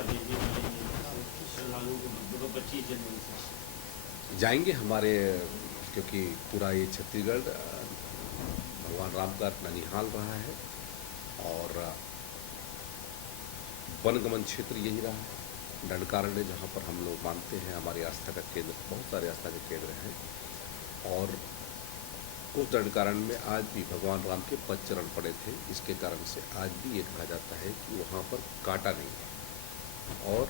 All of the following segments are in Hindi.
अभी भी मिलेंगे श्रद्धालुओं को मतलब 25 जनवरी से जाएंगे हमारे, क्योंकि पूरा ये छत्तीसगढ़ भगवान राम का ननिहाल रहा है और वनगमन क्षेत्र यही रहा है। दंडकारण्य जहाँ पर हम लोग मानते हैं हमारी आस्था का केंद्र, बहुत सारे आस्था के केंद्र हैं और उस दंडकारण्य में आज भी भगवान राम के 5 चरण पड़े थे। इसके कारण से आज भी ये कहा जाता है कि वहाँ पर कांटा नहीं है। और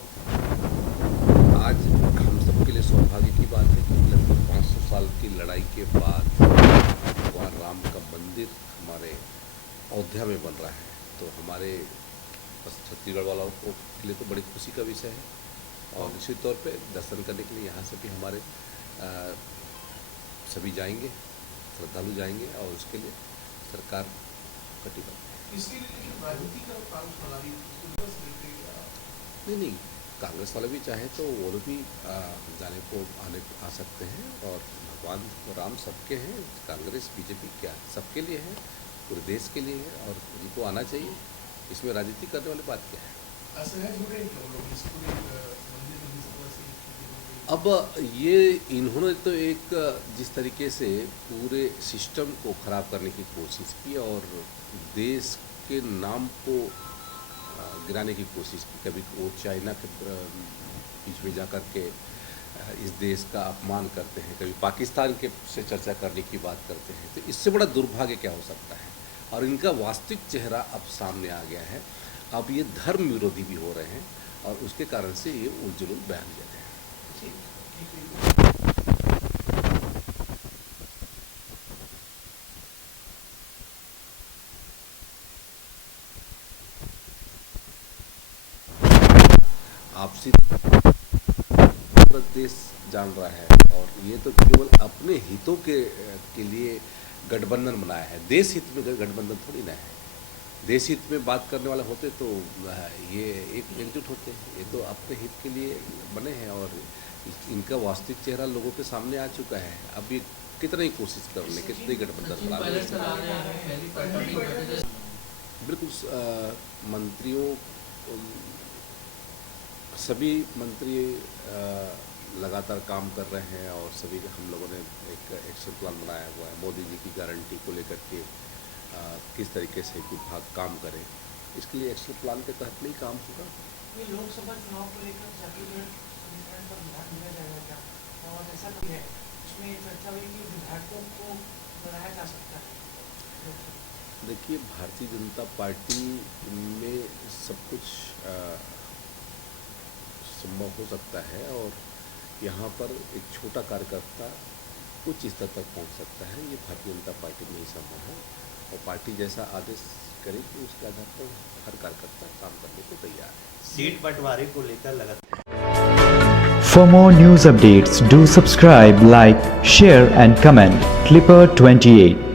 आज हम सबके लिए सौभाग्य की बात है कि लगभग 500 साल की लड़ाई के बाद भगवान राम का मंदिर हमारे अयोध्या में बन रहा है। तो हमारे छत्तीसगढ़ वालों को के लिए तो बड़ी खुशी का विषय है और निश्चित तौर पे दर्शन करने के लिए यहाँ से भी हमारे सभी जाएंगे, श्रद्धालु जाएंगे और उसके लिए सरकार कटिबद्ध है। इसके लिए राजनीति का नहीं, कांग्रेस वाले भी चाहे तो वो लोग भी जाने को आ सकते हैं और भगवान राम सबके हैं। कांग्रेस बीजेपी क्या सबके लिए है, पूरे देश के लिए है और उनको आना चाहिए। इसमें राजनीति करने वाली बात क्या है? अब ये इन्होंने तो एक जिस तरीके से पूरे सिस्टम को ख़राब करने की कोशिश की और देश के नाम को गिराने की कोशिश की। कभी वो चाइना के बीच में जा कर के इस देश का अपमान करते हैं, कभी पाकिस्तान के से चर्चा करने की बात करते हैं। तो इससे बड़ा दुर्भाग्य क्या हो सकता है? और इनका वास्तविक चेहरा अब सामने आ गया है। अब ये धर्म विरोधी भी हो रहे हैं और उसके कारण से ये उलझुल बयान दे रहे हैं। आपसी पूरा देश जान रहा है और ये तो केवल अपने हितों के लिए गठबंधन बनाया है। देश हित में गठबंधन थोड़ी ना है। देश हित में बात करने वाले होते तो ये एकजुट होते हैं। ये तो अपने हित के लिए बने हैं और इनका वास्तविक चेहरा लोगों के सामने आ चुका है। अब ये कितना ही कोशिश कर लें, कितनी गठबंधन बना लें। बिल्कुल मंत्रियों सभी मंत्री लगातार काम कर रहे हैं और सभी हम लोगों ने एक एक्शन प्लान बनाया हुआ है। मोदी जी की गारंटी को लेकर के किस तरीके से विभाग काम करे, इसके लिए एक्शन प्लान के तहत नहीं काम होगा। लोकसभा चुनाव को लेकर जातिगत समीकरण पर ध्यान दिया जाएगा क्या? और ऐसा भी है उसमें चर्चा हुई कि विधायकों को बनाया जा सकता है। देखिए, भारतीय जनता पार्टी में सब कुछ संभव हो सकता है और यहाँ पर एक छोटा कार्यकर्ता उच्च स्तर तक पहुँच सकता है। ये भारतीय जनता पार्टी में ही संभव है और पार्टी जैसा आदेश करेगी उसके आधार पर हर कार्यकर्ता काम करने को तैयार है। सीट बंटवारे को लेकर लगातार For more news updates, do subscribe, like, share and comment. Clipper 28